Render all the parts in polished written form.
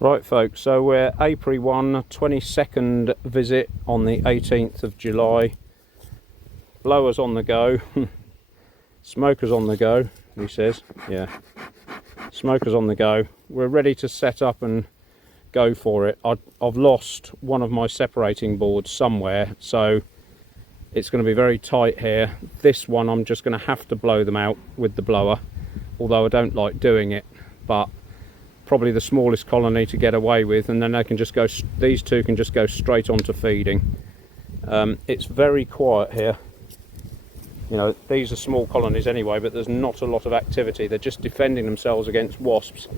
Right folks, so we're Apiary 1, 22nd visit on the 18th of July. Blowers on the go, smokers on the go, he says, yeah, smokers on the go. We're ready to set up and go for it. I've lost one of my separating boards somewhere, so it's going to be very tight here. This one I'm just going to have to blow them out with the blower, although I don't like doing it, but probably the smallest colony to get away with, and then they can just go, these two can just go straight on to feeding. It's very quiet here. You know, these are small colonies anyway, but there's not a lot of activity. They're just defending themselves against wasps.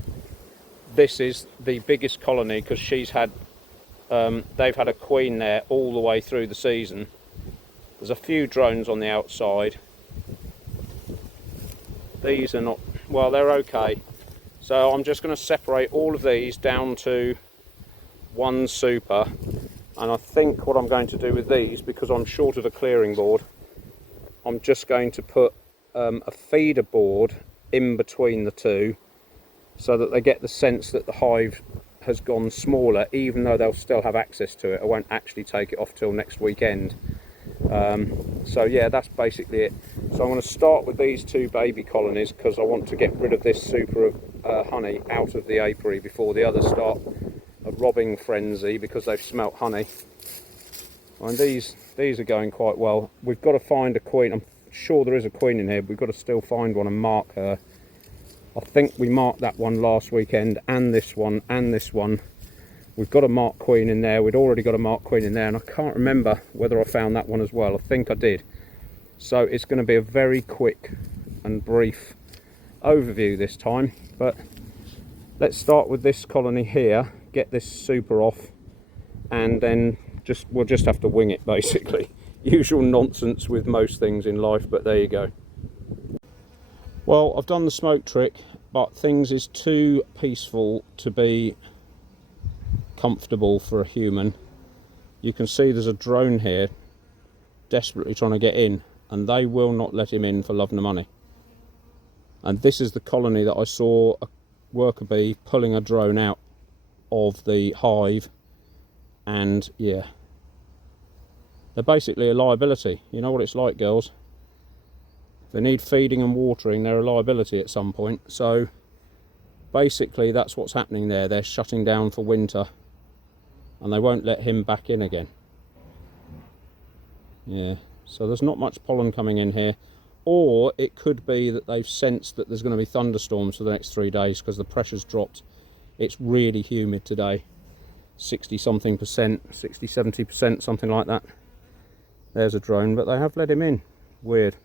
This is the biggest colony because she's had they've had a queen there all the way through the season. There's a few drones on the outside. These are not, well, they're okay. So I'm just going to separate all of these down to one super, and I think what I'm going to do with these, because I'm short of a clearing board, I'm just going to put a feeder board in between the two so that they get the sense that the hive has gone smaller, even though they'll still have access to it. I won't actually take it off till next weekend. So yeah, that's basically it. So I'm going to start with these two baby colonies because I want to get rid of this super of honey out of the apiary before the others start a robbing frenzy because they've smelt honey. And these are going quite well. We've got to find a queen. I'm sure there is a queen in here, but we've got to still find one and mark her. I think we marked that one last weekend, and this one, and this one. We've got a mark queen in there. We'd already got a mark queen in there, and I can't remember whether I found that one as well. I think I did. So it's going to be a very quick and brief overview this time, but let's start with this colony here, get this super off, and then we'll just have to wing it basically. Usual nonsense with most things in life, but there you go. Well, I've done the smoke trick, but things is too peaceful to be comfortable for a human. You can see there's a drone here desperately trying to get in, and they will not let him in for love nor money. And this is the colony that I saw a worker bee pulling a drone out of the hive, and yeah, they're basically a liability. You know what it's like, girls. If they need feeding and watering, they're a liability at some point. So basically that's what's happening there. They're shutting down for winter and they won't let him back in again. Yeah, so there's not much pollen coming in here. Or it could be that they've sensed that there's going to be thunderstorms for the next 3 days because the pressure's dropped. It's really humid today. 60 something percent, 60, 70%, something like that. There's a drone, but they have let him in. Weird.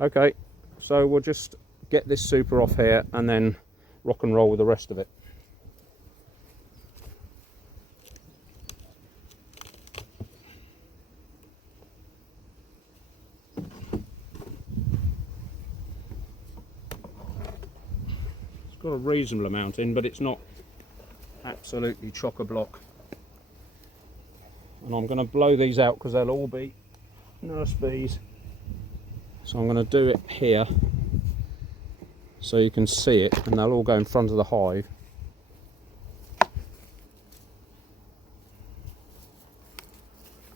Okay, so we'll just get this super off here and then rock and roll with the rest of it. It's got a reasonable amount in, but it's not absolutely chock-a-block. And I'm going to blow these out because they'll all be nurse bees. So I'm going to do it here so you can see it, and they'll all go in front of the hive.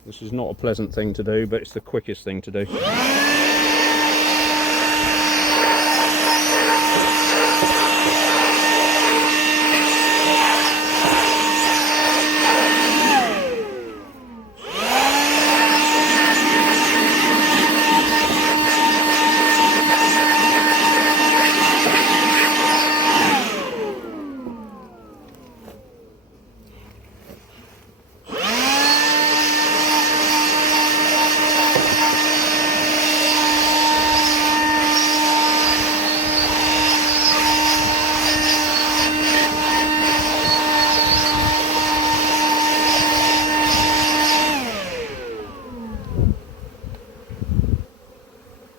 This is not a pleasant thing to do, but it's the quickest thing to do.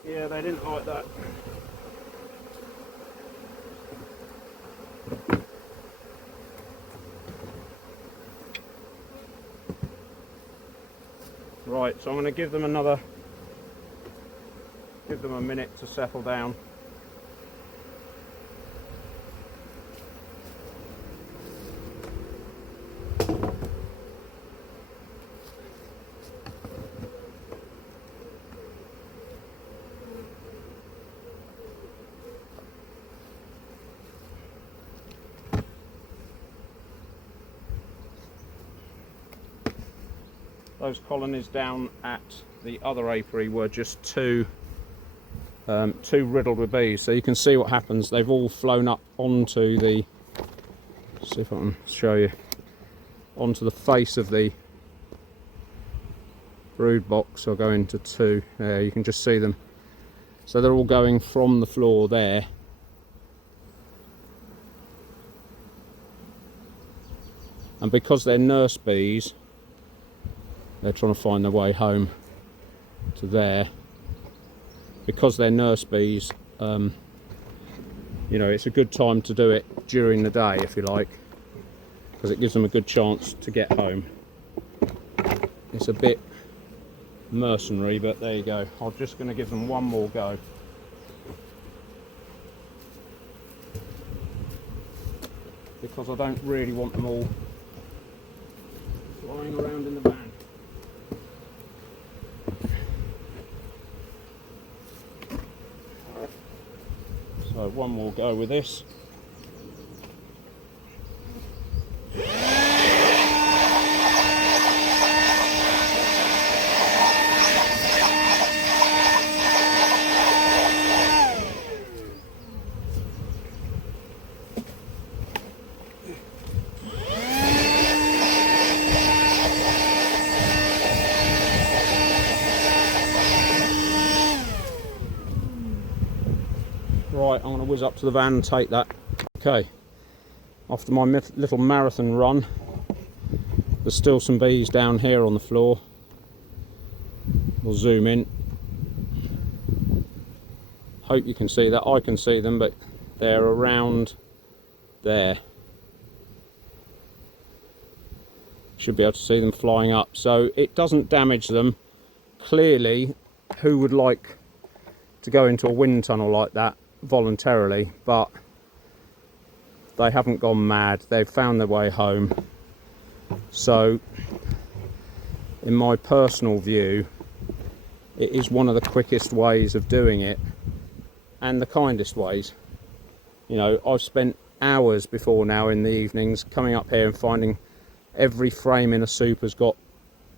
Yeah, they didn't like that. Right, so I'm going to give them a minute to settle down. those colonies down at the other apiary were just too riddled with bees. So you can see what happens. They've all flown up onto the, see if I can show you, onto the face of the brood box. I'll go into 2. There, you can just see them. So they're all going from the floor there. And because they're nurse bees, they're trying to find their way home to there. Because they're nurse bees, you know, it's a good time to do it during the day, if you like, because it gives them a good chance to get home. It's a bit mercenary, but there you go. I'm just going to give them one more go. Because I don't really want them all flying around in the van. So one more go with this. Right, I'm going to whiz up to the van and take that. Okay, after my little marathon run, there's still some bees down here on the floor. We'll zoom in. Hope you can see that. I can see them, but they're around there. Should be able to see them flying up. So it doesn't damage them. Clearly, who would like to go into a wind tunnel like that voluntarily? But they haven't gone mad. They've found their way home. So in my personal view, it is one of the quickest ways of doing it and the kindest ways. You know, I've spent hours before now in the evenings coming up here and finding every frame in a soup has got,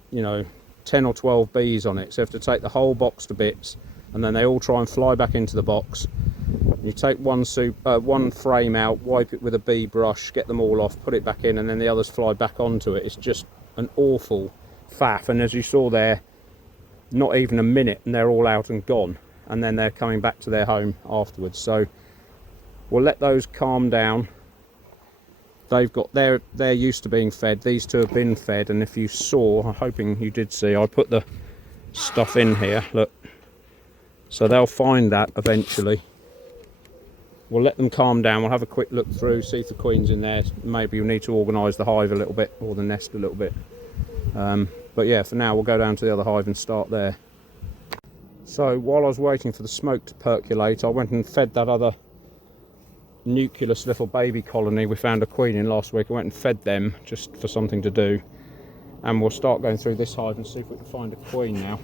you know, 10 or 12 bees on it. So you have to take the whole box to bits, and then they all try and fly back into the box. You take one frame out, wipe it with a bee brush, get them all off, put it back in, and then the others fly back onto it. It's just an awful faff. And as you saw there, not even a minute and they're all out and gone, and then they're coming back to their home afterwards. So we'll let those calm down. They've got, they're used to being fed. These two have been fed, and if you saw, I'm hoping you did see, I put the stuff in here, look. So they'll find that eventually. We'll let them calm down. We'll have a quick look through, see if the queen's in there. Maybe you'll need to organise the hive a little bit, or the nest a little bit. But yeah, for now we'll go down to the other hive and start there. So while I was waiting for the smoke to percolate, I went and fed that other nucleus little baby colony we found a queen in last week. I went and fed them just for something to do. And we'll start going through this hive and see if we can find a queen now.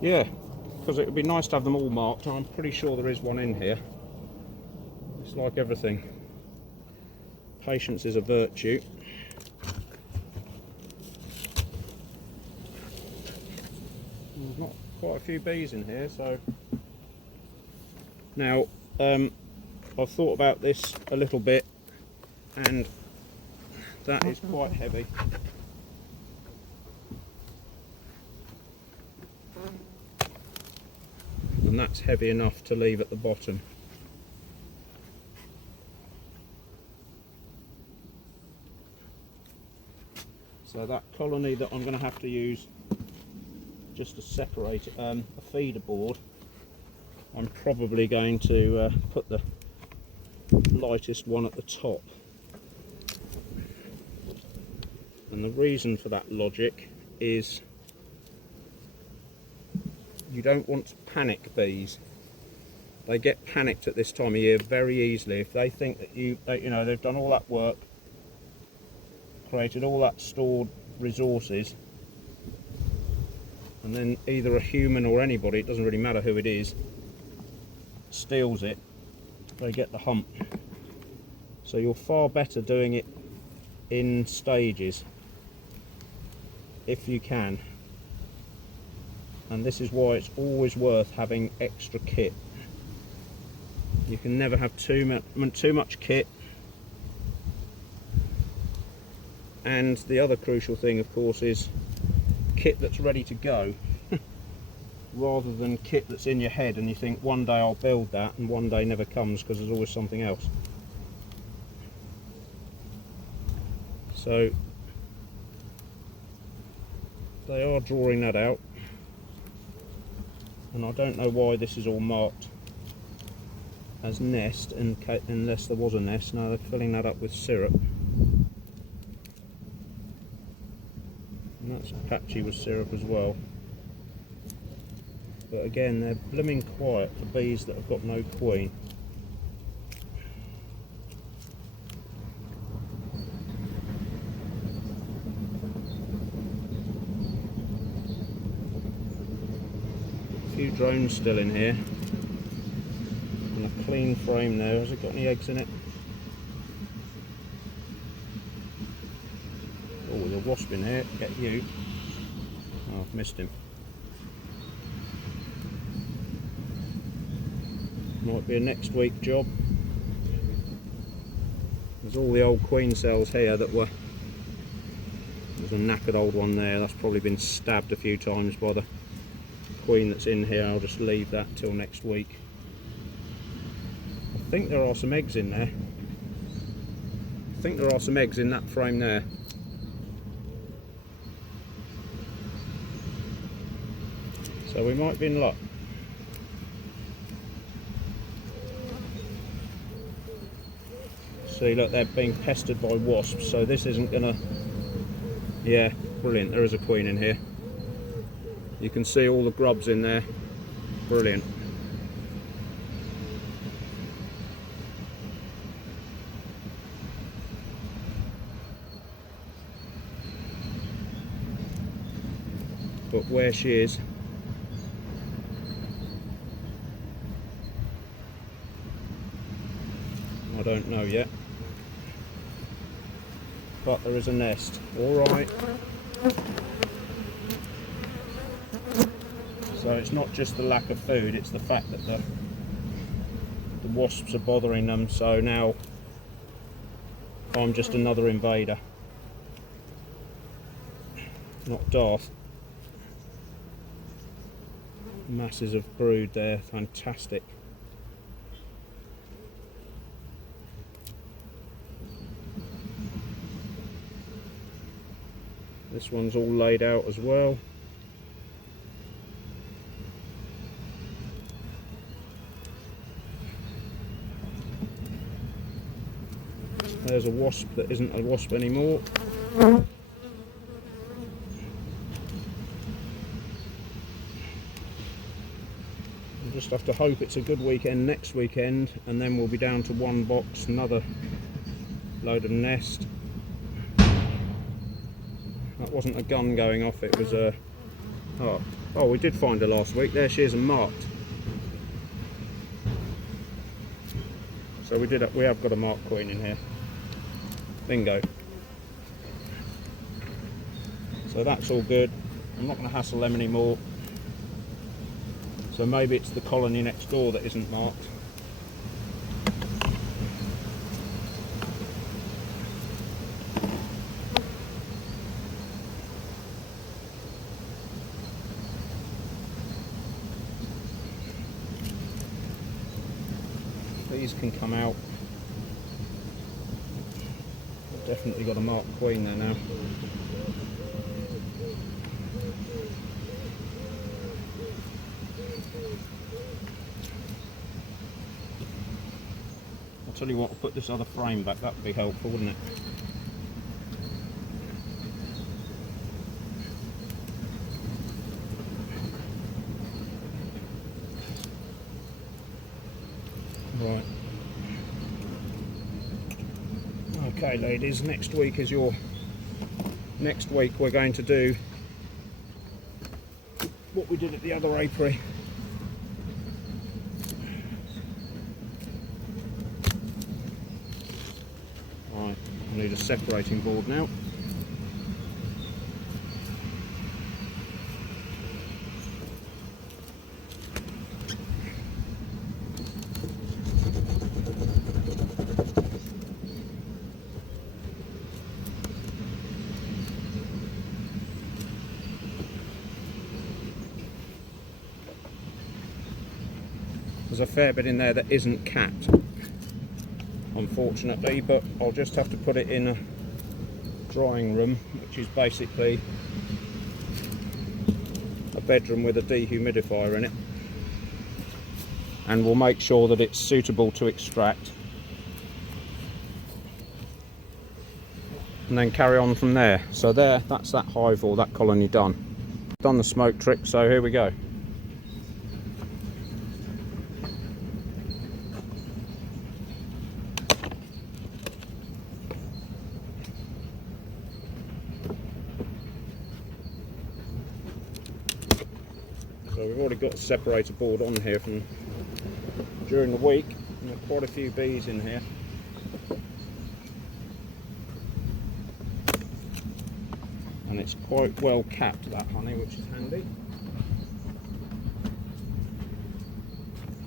Yeah, because it would be nice to have them all marked. I'm pretty sure there is one in here. It's like everything. Patience is a virtue. There's not quite a few bees in here, so now I've thought about this a little bit, and that is quite heavy. And that's heavy enough to leave at the bottom. So that colony that I'm going to have to use just to separate it, a feeder board, I'm probably going to put the lightest one at the top. And the reason for that logic is you don't want to panic bees. They get panicked at this time of year very easily. If they think that you know, they've done all that work, created all that stored resources, and then either a human or anybody, it doesn't really matter who it is, steals it, they get the hump. So you're far better doing it in stages if you can, and this is why it's always worth having extra kit. You can never have too much kit. And the other crucial thing, of course, is kit that's ready to go rather than kit that's in your head and you think one day I'll build that and one day never comes because there's always something else. So they are drawing that out, and I don't know why this is all marked as nest unless there was a nest. Now they're filling that up with syrup, and that's patchy with syrup as well. But again, they're blooming quiet for bees that have got no queen. A few drones still in here, and a clean frame there. Has it got any eggs in it? Oh, there's a wasp in here. Get you. Oh, I've missed him. Might be a next week job. There's all the old queen cells here that were... There's a knackered old one there. That's probably been stabbed a few times by the queen that's in here. I'll just leave that till next week. I think there are some eggs in there. I think there are some eggs in that frame there. So we might be in luck. See, look, they're being pestered by wasps, so this isn't gonna... Yeah, brilliant, there is a queen in here. You can see all the grubs in there. Brilliant. But where she is, I don't know yet. But there is a nest. Alright. So it's not just the lack of food, it's the fact that the wasps are bothering them, so now I'm just another invader. Not Darth. Masses of brood there, fantastic. This one's all laid out as well. There's a wasp that isn't a wasp anymore. We'll just have to hope it's a good weekend next weekend, and then we'll be down to one box, another load of nest. That wasn't a gun going off, it was a... Oh, we did find her last week. There she is, and marked. So we have got a marked queen in here. Bingo. So that's all good. I'm not going to hassle them anymore. So maybe it's the colony next door that isn't marked. These can come out. I've definitely got a marked queen there now. I'll tell you what, I'll put this other frame back, that would be helpful, wouldn't it? Right. Okay, ladies, next week we're going to do what we did at the other apiary. separating board now. There's a fair bit in there that isn't capped, unfortunately, but I'll just have to put it in a drying room, which is basically a bedroom with a dehumidifier in it, and we'll make sure that it's suitable to extract, and then carry on from there. So there, that's that hive or that colony done. Done the smoke trick, so here we go. So we've already got a separator board on here from during the week, and there are quite a few bees in here. And it's quite well capped, that honey, which is handy.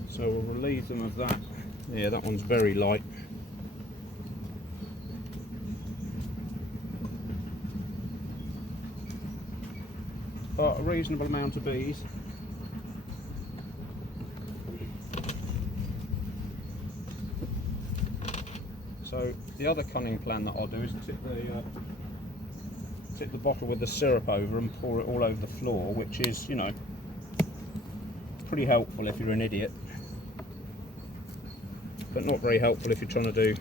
So we'll relieve them of that. Yeah, that one's very light. But a reasonable amount of bees. So the other cunning plan that I'll do is tip the bottle with the syrup over and pour it all over the floor, which is, you know, pretty helpful if you're an idiot, but not very helpful if you're trying to do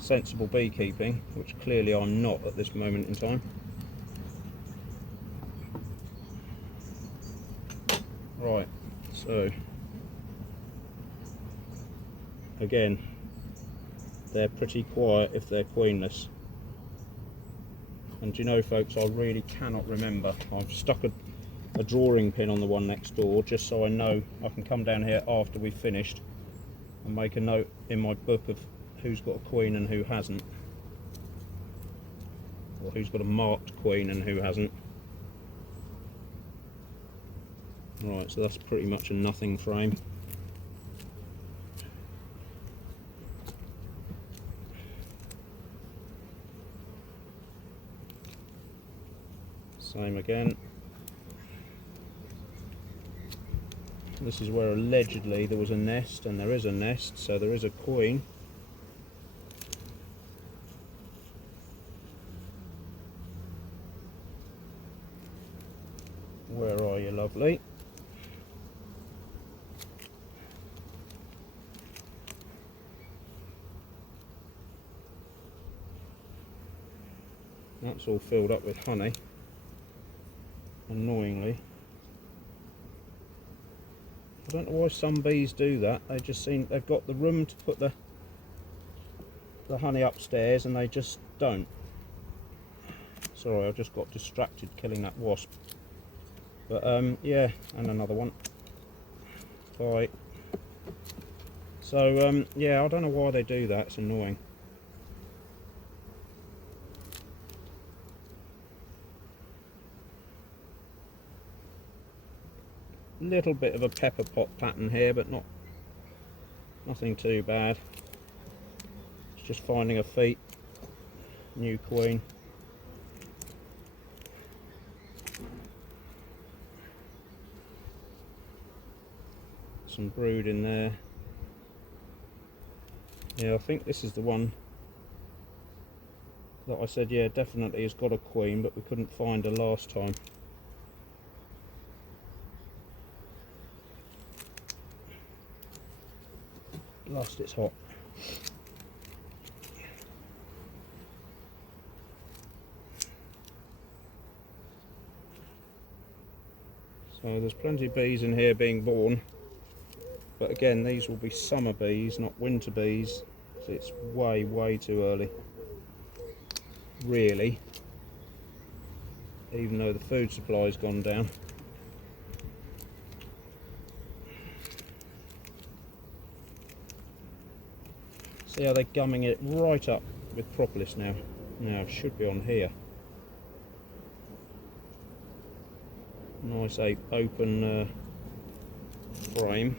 sensible beekeeping, which clearly I'm not at this moment in time. Right, so again, they're pretty quiet if they're queenless. And you know, folks, I really cannot remember. I've stuck a drawing pin on the one next door just so I know I can come down here after we've finished and make a note in my book of who's got a queen and who hasn't, or who's got a marked queen and who hasn't. Right, so that's pretty much a nothing frame. Same again. This is where allegedly there was a nest, and there is a nest, so there is a queen. Where are you, lovely? That's all filled up with honey. Annoyingly, I don't know why some bees do that. They just seem they've got the room to put the honey upstairs, and they just don't. Sorry, I just got distracted killing that wasp. But yeah, and another one. Bye. So yeah, I don't know why they do that. It's annoying. Little bit of a pepper pot pattern here, but nothing too bad. It's just finding a feat. New queen. Some brood in there. Yeah, I think this is the one that I said, yeah, definitely has got a queen, but we couldn't find her last time. Last it's hot. So there's plenty of bees in here being born, but again, these will be summer bees, not winter bees, so it's way too early, really, even though the food supply's gone down. See how they're gumming it right up with propolis now. Now it should be on here. Nice open frame.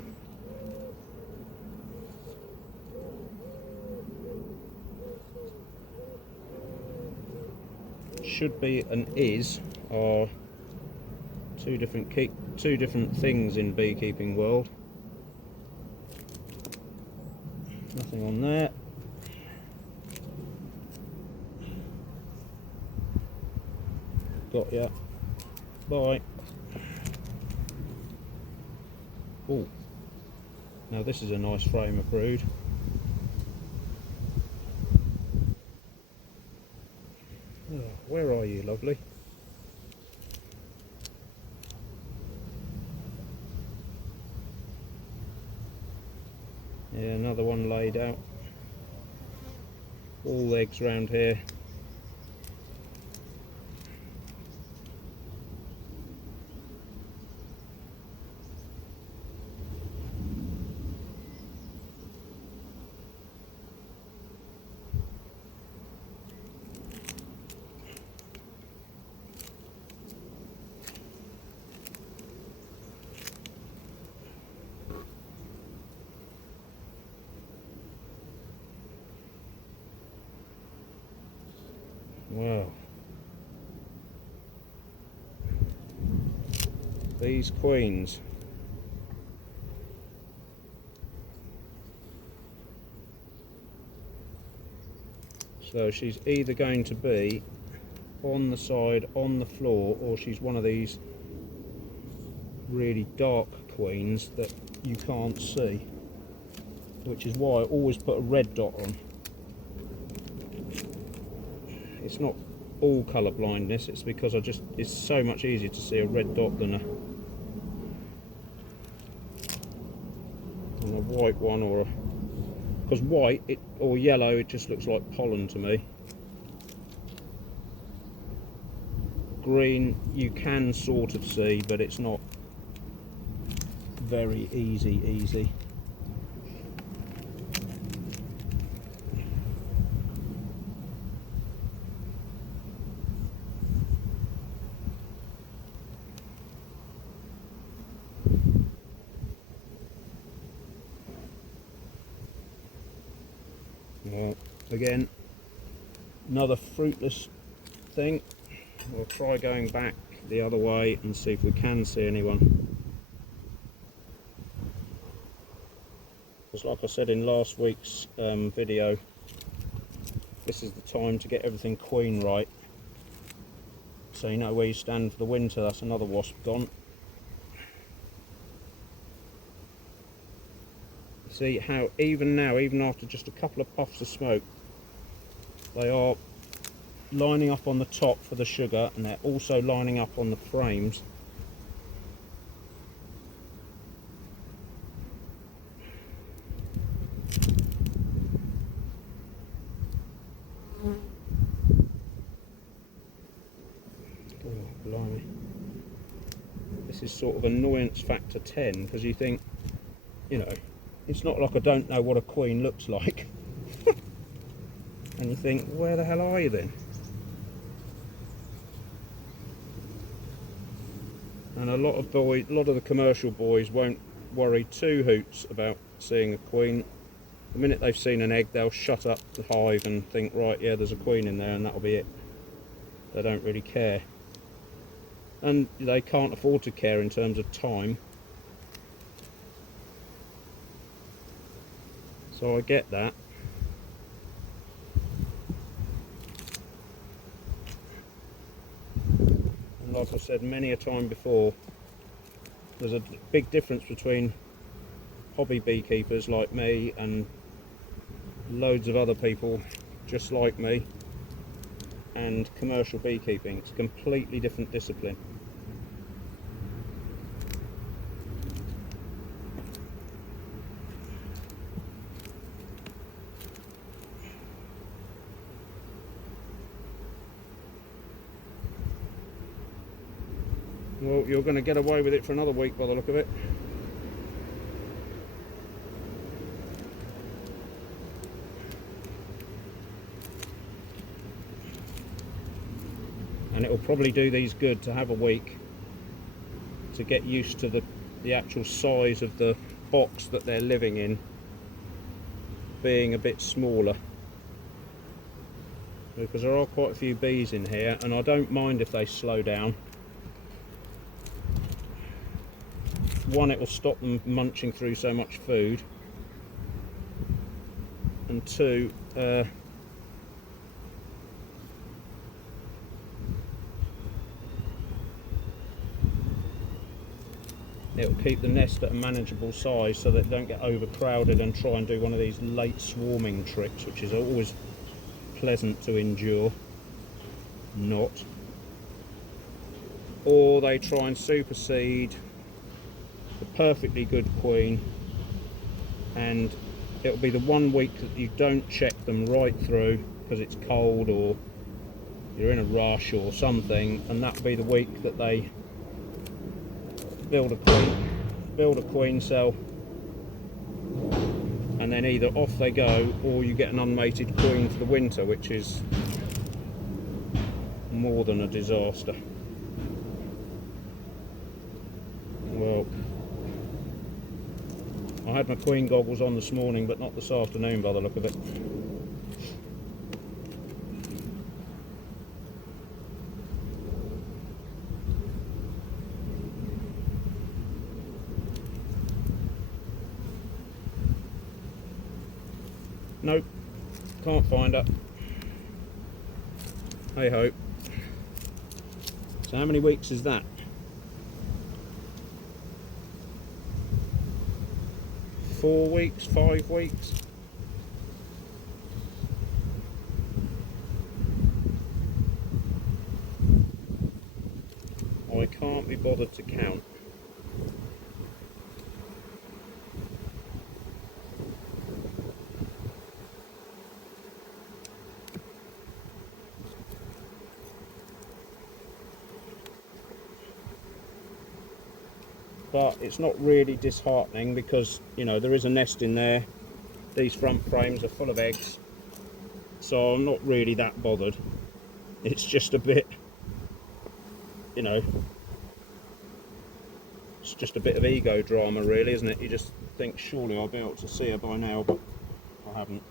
Should be and is are two different things in beekeeping world. Nothing on there. Got ya. Bye. Oh, now this is a nice frame of brood. Oh, where are you, lovely? Yeah, another one laid out. All eggs round here. Wow. These queens. So she's either going to be on the side, on the floor, or she's one of these really dark queens that you can't see, which is why I always put a red dot on. It's not all colour blindness, it's because it's so much easier to see a red dot than a white one, or because white or yellow, it just looks like pollen to me. Green you can sort of see, but it's not very easy. Well, again, another fruitless thing. We'll try going back the other way and see if we can see anyone. Because like I said in last week's video, this is the time to get everything queen right. So you know where you stand for the winter. That's another wasp gone. See how even now, even after just a couple of puffs of smoke, they are lining up on the top for the sugar, and they're also lining up on the frames. Oh, blimey. This is sort of annoyance factor 10, because you think, you know, it's not like I don't know what a queen looks like. And you think, where the hell are you then? And a lot of the commercial boys won't worry two hoots about seeing a queen. The minute they've seen an egg, they'll shut up the hive and think, right, yeah, there's a queen in there, and that'll be it. They don't really care. And they can't afford to care in terms of time. So I get that. And like I said many a time before, there's a big difference between hobby beekeepers like me and loads of other people just like me and commercial beekeeping. It's a completely different discipline. Well, you're going to get away with it for another week by the look of it. and it'll probably do these good to have a week to get used to the actual size of the box that they're living in being a bit smaller, because there are quite a few bees in here, and I don't mind if they slow down. One, it will stop them munching through so much food, and two, it'll keep the nest at a manageable size so that they don't get overcrowded and try and do one of these late swarming trips, which is always pleasant to endure. Not. Or they try and supersede the perfectly good queen, and it'll be the 1 week that you don't check them right through because it's cold or you're in a rush or something, and that'll be the week that they build a queen cell, and then either off they go or you get an unmated queen for the winter, which is more than a disaster. Well, I had my queen goggles on this morning, but not this afternoon by the look of it. Nope, can't find her. Hey ho. So how many weeks is that? 4 weeks, 5 weeks? I can't be bothered to count. But it's not really disheartening because, you know, there is a nest in there. These front frames are full of eggs, so I'm not really that bothered. It's just a bit, you know, it's just a bit of ego drama really, isn't it? You just think surely I'll be able to see her by now, but I haven't.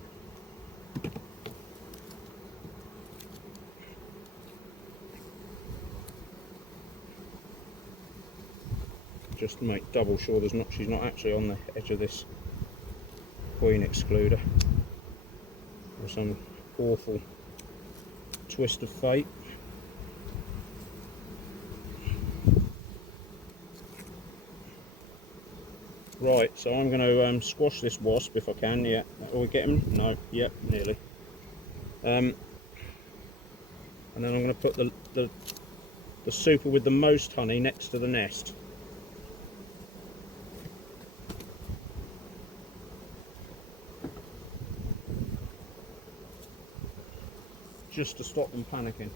Just to make double sure she's not actually on the edge of this queen excluder, or some awful twist of fate. Right, so I'm going to squash this wasp if I can. Yeah, will we get him? No, yep, nearly. And then I'm going to put the super with the most honey next to the nest. Just to stop them panicking.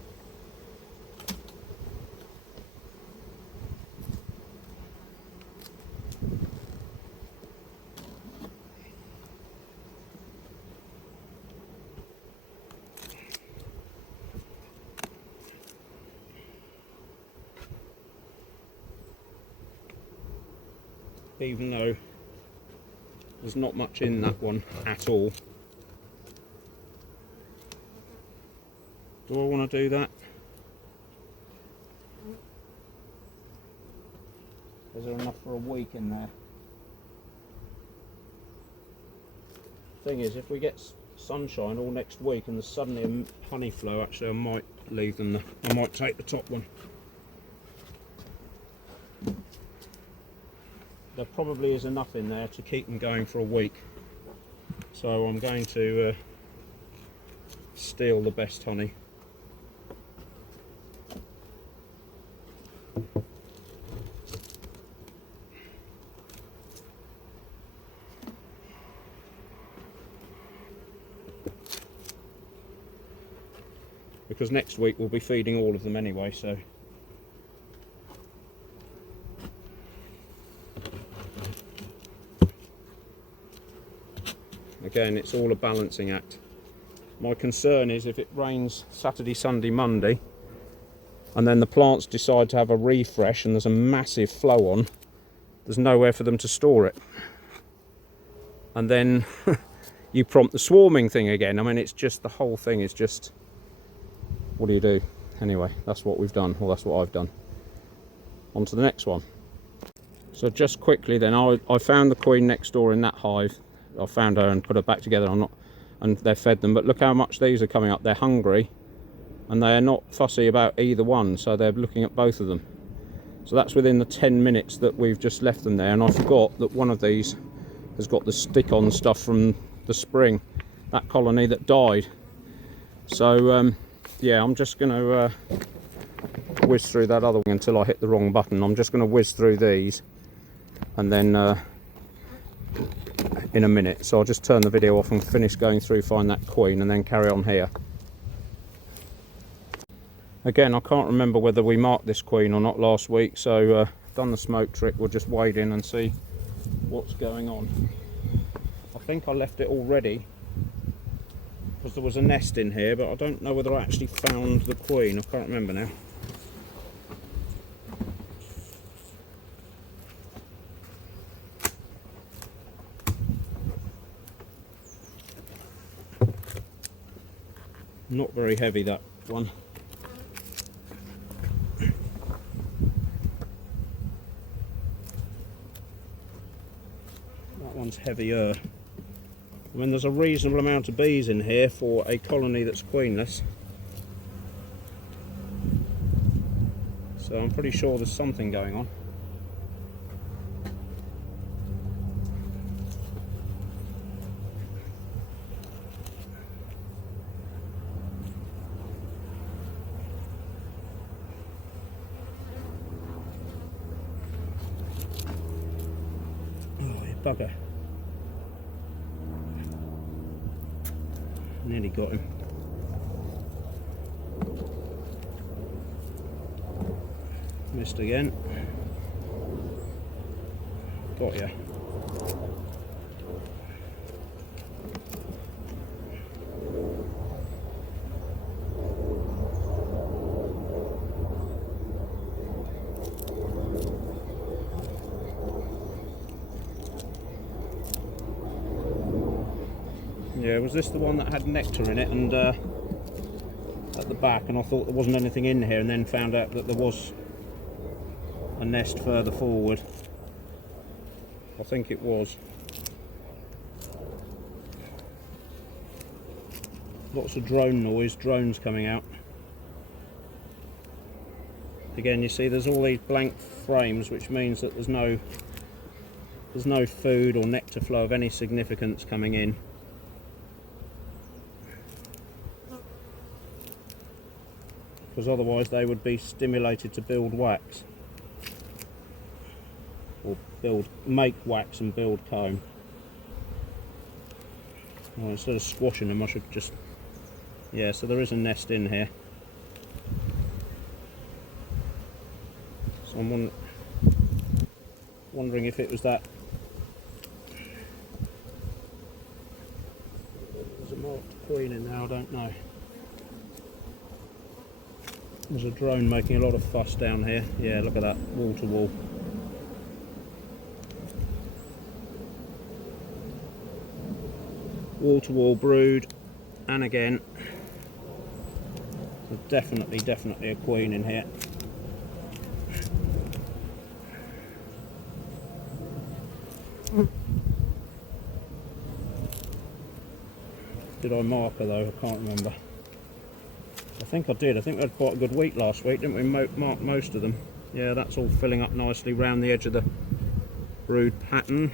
Even though there's not much in that one at all. Do I want to do that? Is there enough for a week in there? Thing is, if we get sunshine all next week and there's suddenly a honey flow, actually I might leave them there. I might take the top one. There probably is enough in there to keep them going for a week. So I'm going to steal the best honey. Because next week we'll be feeding all of them anyway, so again, it's all a balancing act. My concern is if it rains Saturday, Sunday, Monday, and then the plants decide to have a refresh and there's a massive flow on, there's nowhere for them to store it. And then you prompt the swarming thing again. I mean, it's just, the whole thing is just, what do you do? Anyway, that's what we've done, or that's what I've done. On to the next one. So just quickly then, I found the queen next door in that hive. I found her and put her back together. And they've fed them, but look how much these are coming up. They're hungry and they are not fussy about either one, so they're looking at both of them. So that's within the 10 minutes that we've just left them there. And I forgot that one of these has got the stick-on stuff from the spring, that colony that died. So yeah, I'm just going to whiz through that other one until I hit the wrong button. I'm just going to whiz through these and then in a minute. So I'll just turn the video off and finish going through, find that queen, and then carry on here. Again, I can't remember whether we marked this queen or not last week, so done the smoke trick. We'll just wade in and see what's going on. I think I left it already because there was a nest in here, but I don't know whether I actually found the queen. I can't remember now. Not very heavy, that one. That one's heavier. I mean, there's a reasonable amount of bees in here for a colony that's queenless. So I'm pretty sure there's something going on. Bugger. Nearly got him. Missed again. Got ya. Yeah, was this the one that had nectar in it and at the back, and I thought there wasn't anything in here, and then found out that there was a nest further forward. I think it was. Lots of drone noise, drones coming out. Again, you see there's all these blank frames, which means that there's no food or nectar flow of any significance coming in. Because otherwise they would be stimulated to build wax, or make wax and build comb. Well, instead of squashing them, I should just, yeah, so there is a nest in here. So I'm wondering if it was that. There's a marked queen in there, I don't know. There's a drone making a lot of fuss down here. Yeah, look at that, wall to wall. Wall to wall brood, and again, there's definitely a queen in here. Did I mark her though? I can't remember. I think I did. I think we had quite a good week last week, didn't we? Mark most of them. Yeah, that's all filling up nicely round the edge of the brood pattern.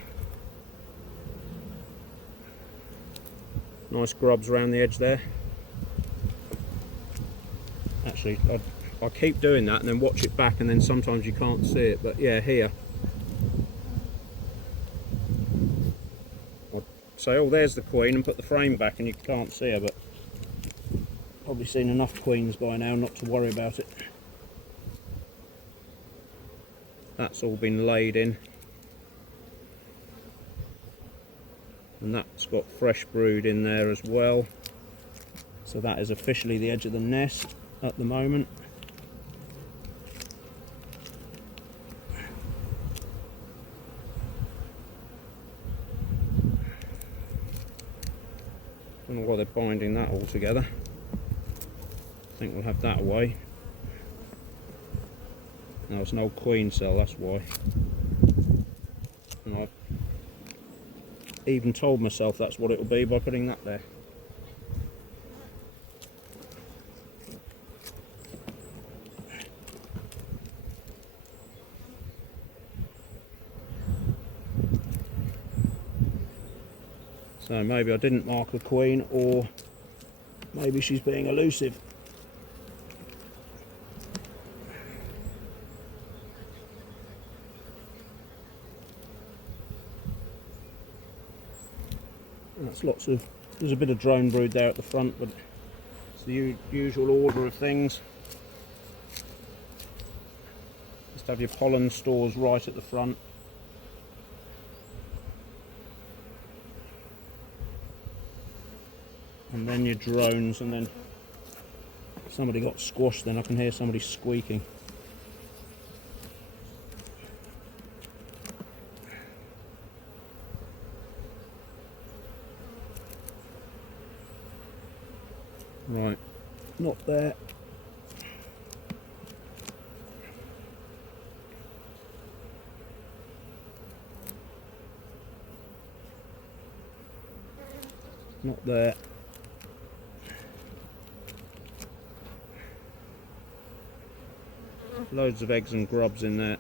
Nice grubs around the edge there. Actually, I keep doing that and then watch it back, and then sometimes you can't see it. But yeah, here. I'd say, oh, there's the queen, and put the frame back and you can't see her, but probably seen enough queens by now not to worry about it. That's all been laid in. And that's got fresh brood in there as well. So that is officially the edge of the nest at the moment. Don't know why they're binding that all together. I think we'll have that away. No, it's an old queen cell, that's why. And I've even told myself that's what it'll be by putting that there. So maybe I didn't mark the queen, or maybe she's being elusive. And that's lots of, there's a bit of drone brood there at the front, but it's the usual order of things. Just have your pollen stores right at the front. And then your drones, and then if somebody got squashed, then I can hear somebody squeaking. Right, not there. Not there. Loads of eggs and grubs in there.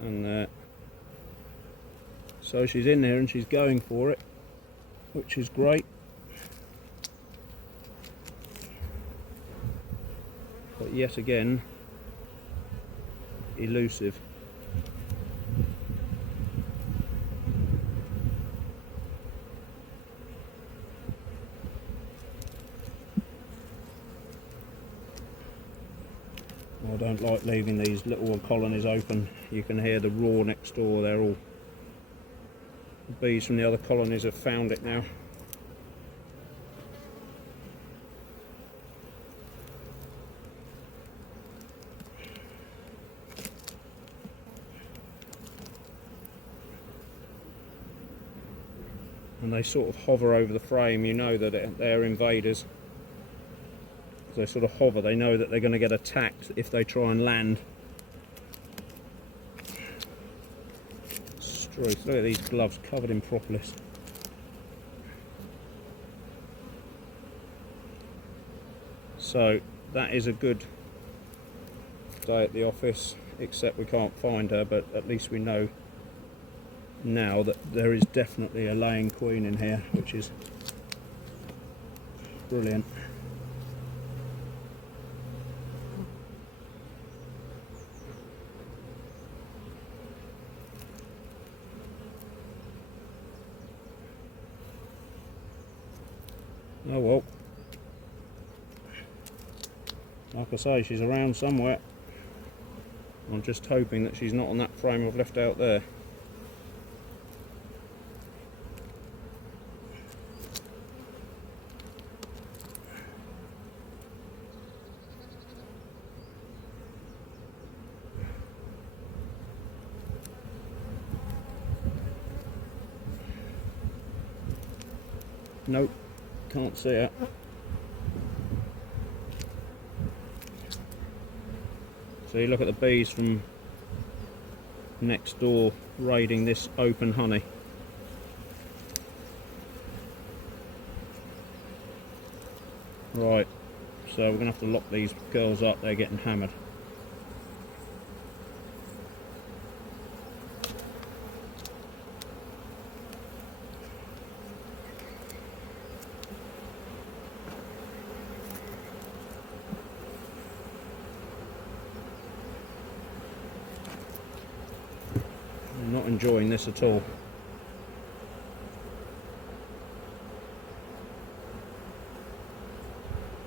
And there. So she's in there and she's going for it, which is great. But yet again, elusive. I don't like leaving these little colonies open. You can hear the roar next door. They're all, the bees from the other colonies have found it now. And they sort of hover over the frame. You know that they're invaders. They sort of hover, they know that they're going to get attacked if they try and land. Struth. Look at these gloves covered in propolis. So that is a good day at the office, except we can't find her, but at least we know now that there is definitely a laying queen in here, which is brilliant. Oh well, like I say, she's around somewhere. I'm just hoping that she's not on that frame I've left out there. Nope. Can't see it. So you look at the bees from next door raiding this open honey. Right, so we're going to have to lock these girls up, they're getting hammered. I'm not enjoying this at all.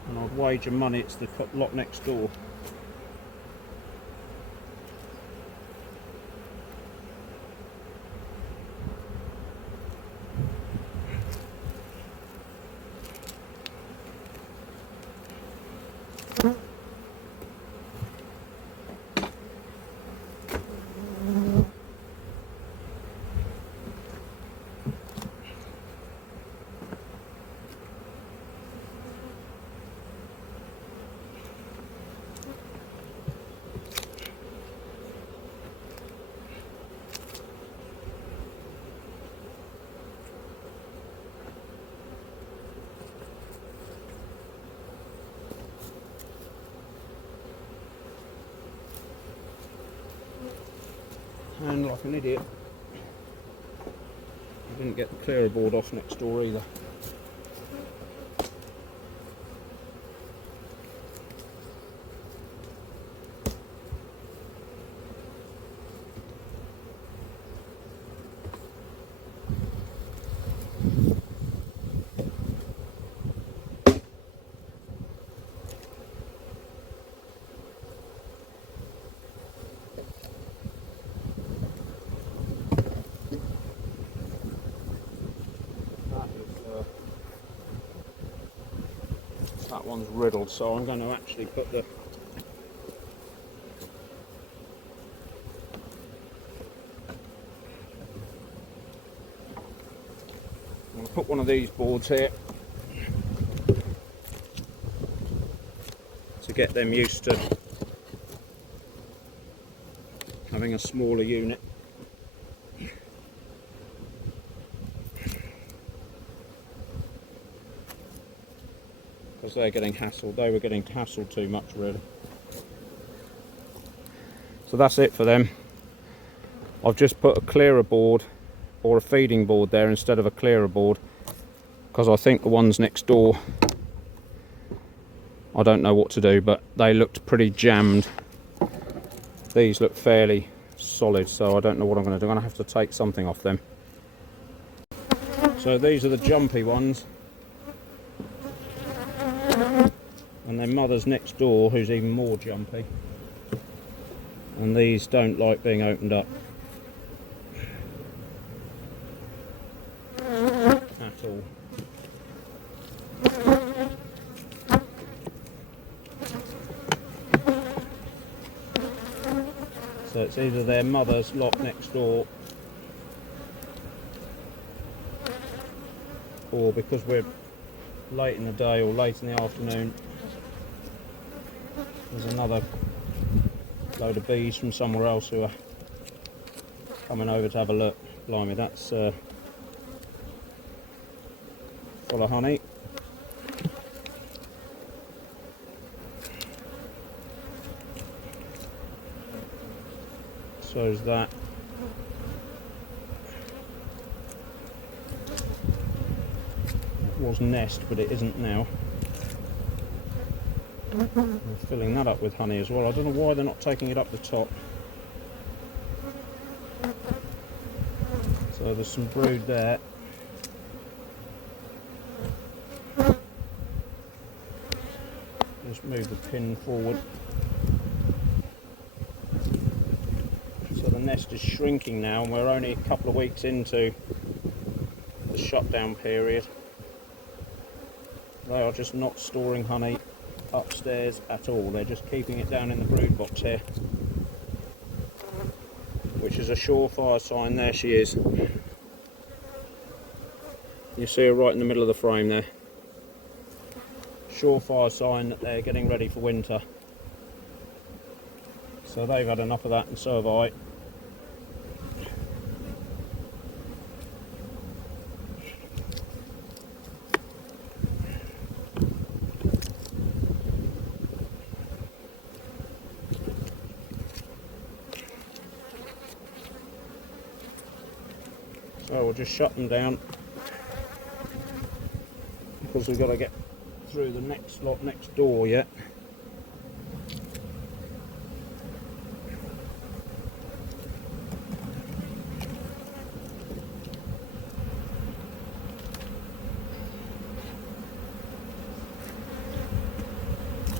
And I'd wager money it's the lot next door. And like an idiot, I didn't get the clearer board off next door either. That one's riddled, so I'm going to actually put the one of these boards here to get them used to having a smaller unit. Because they're getting hassled. They were getting hassled too much, really. So that's it for them. I've just put a clearer board or a feeding board there instead of a clearer board, because I think the ones next door, I don't know what to do, but they looked pretty jammed. These look fairly solid, so I don't know what I'm going to do. I'm going to have to take something off them. So these are the jumpy ones. And their mother's next door, who's even more jumpy. And these don't like being opened up at all. So it's either their mother's lot next door, or because we're late in the day or late in the afternoon, there's another load of bees from somewhere else who are coming over to have a look. Blimey, that's full of honey. So's that. It was nest, but it isn't now. I'm filling that up with honey as well. I don't know why they're not taking it up the top. So there's some brood there. Just move the pin forward. So the nest is shrinking now, and we're only a couple of weeks into the shutdown period. They are just not storing honey upstairs at all. They're just keeping it down in the brood box here, which is a surefire sign. There she is. You see her right in the middle of the frame there. Surefire sign that they're getting ready for winter. So they've had enough of that, and so have I. So we'll just shut them down, because we've got to get through the next lot next door yet.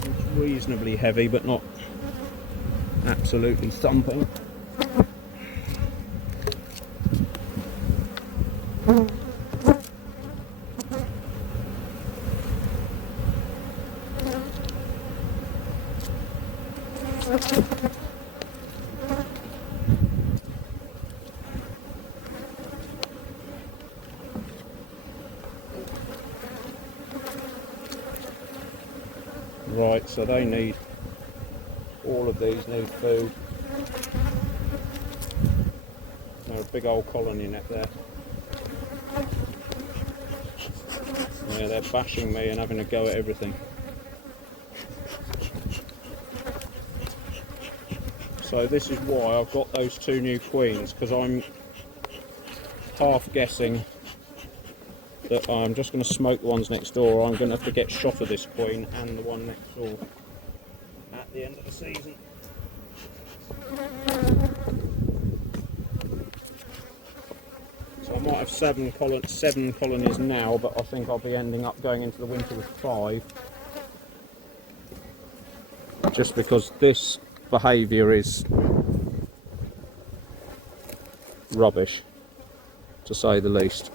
It's reasonably heavy, but not absolutely thumping. Right, so they need, all of these need food. They're a big old colony net there. Yeah, they're bashing me and having a go at everything. So this is why I've got those 2 new queens, because I'm half guessing that I'm just going to smoke the ones next door, or I'm going to have to get shot of this queen and the one next door at the end of the season. So I might have 7 colonies now, but I think I'll be ending up going into the winter with 5. Just because this behaviour is rubbish, to say the least.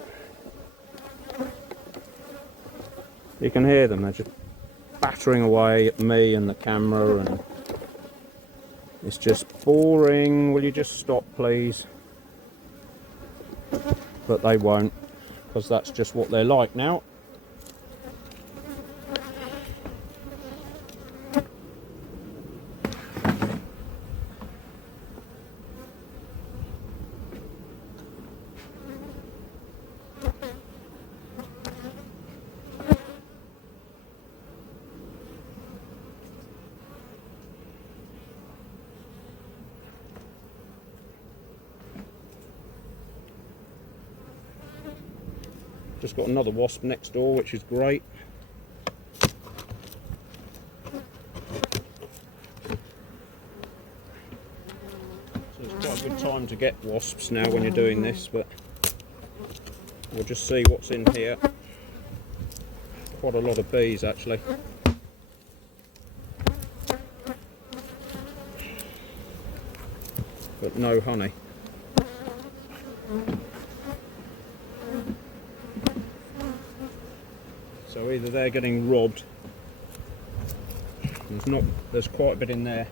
You can hear them, they're just battering away at me and the camera, and it's just boring. Will you just stop, please? But they won't, because that's just what they're like now. Just got another wasp next door, which is great. So it's quite a good time to get wasps now when you're doing this, but we'll just see what's in here. Quite a lot of bees actually. But no honey. So either they're getting robbed, there's quite a bit in there.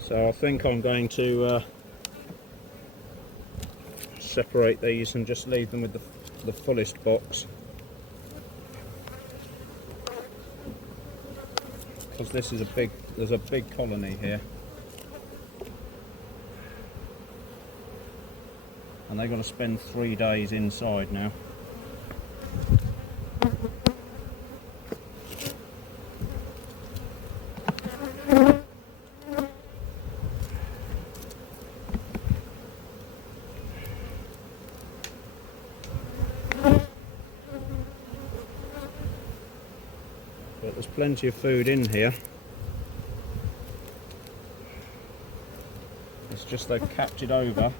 So I think I'm going to separate these and just leave them with the fullest box. Because this is there's a big colony here. And they're going to spend 3 days inside now. But there's plenty of food in here. It's just they've capped it over.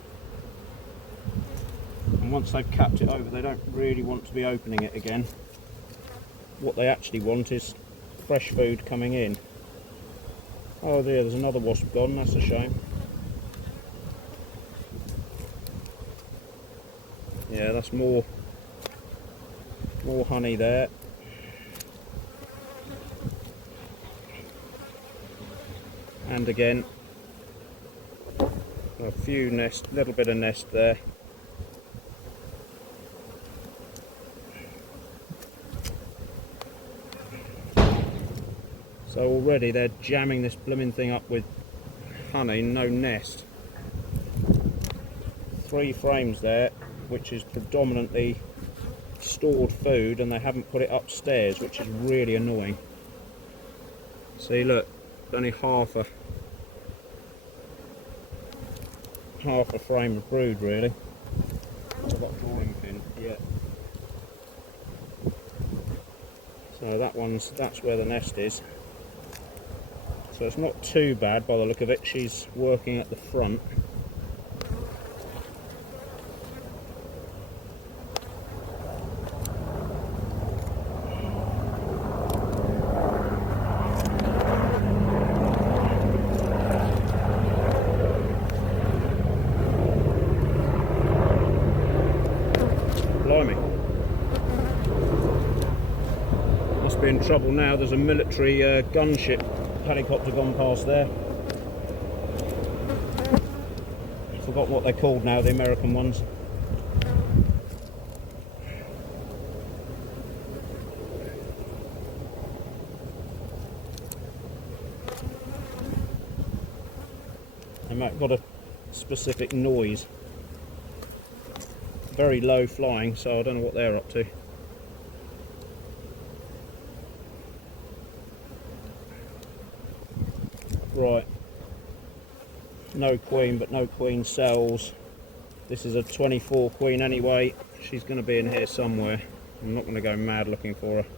And once they've capped it over, they don't really want to be opening it again. What they actually want is fresh food coming in. Oh dear, there's another wasp gone, that's a shame. Yeah, that's more honey there. And again, a few little bit of nest there. So already they're jamming this blooming thing up with honey, no nest. 3 frames there, which is predominantly stored food, and they haven't put it upstairs, which is really annoying. See, look, only half a frame of brood really. I've got a drawing pin, yeah. So that's where the nest is. So it's not too bad by the look of it. She's working at the front. Blimey. Must be in trouble now. There's a military gunship helicopter gone past there. Forgot what they're called now, the American ones. They might have got a specific noise. Very low flying, so I don't know what they're up to. Right, no queen, but no queen cells. This is a 24 queen anyway. She's going to be in here somewhere. I'm not going to go mad looking for her.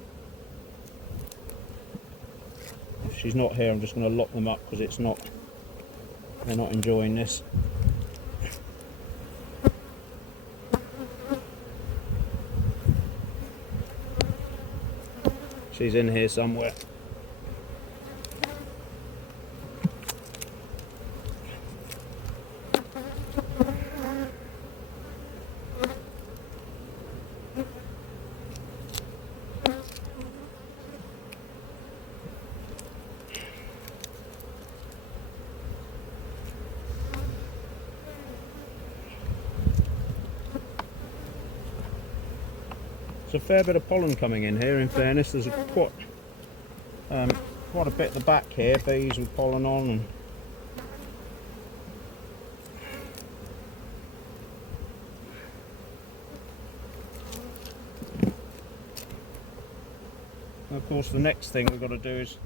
If she's not here, I'm just going to lock them up because they're not enjoying this. She's in here somewhere. There's a fair bit of pollen coming in here, in fairness. There's quite a bit at the back here, bees with pollen on. And of course the next thing we've got to do is,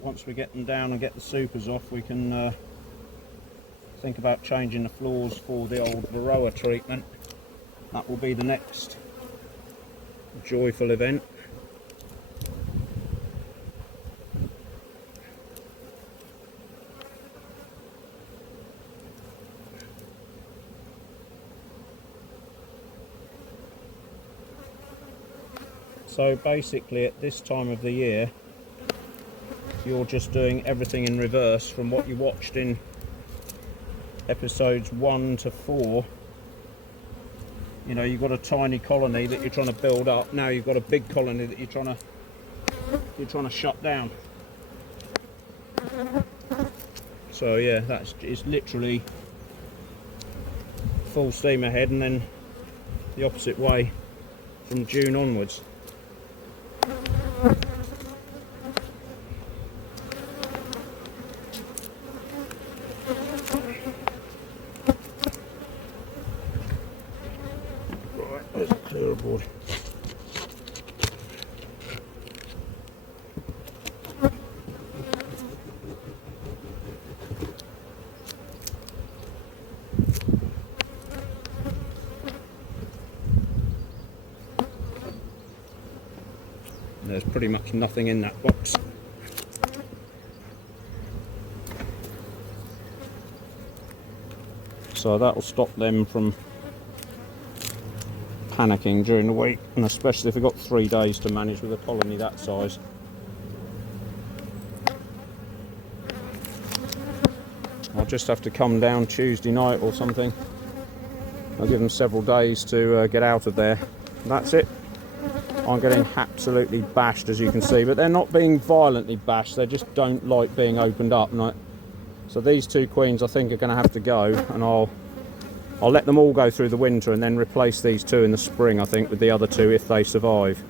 once we get them down and get the supers off, we can think about changing the floors for the old Varroa treatment. That will be the next joyful event. So basically at this time of the year you're just doing everything in reverse from what you watched in episodes 1 to 4. You know, you've got a tiny colony that you're trying to build up. Now you've got a big colony that you're trying to shut down. So yeah, it's literally full steam ahead, and then the opposite way from June onwards. There's a clearer board. There's pretty much nothing in that box. So that'll stop them from panicking during the week, and especially if we've got 3 days to manage with a colony that size. I'll just have to come down Tuesday night or something. I'll give them several days to get out of there. That's it. I'm getting absolutely bashed, as you can see, but they're not being violently bashed, they just don't like being opened up. So these 2 queens I think are going to have to go, and I'll let them all go through the winter and then replace these 2 in the spring, I think, with the other 2 if they survive.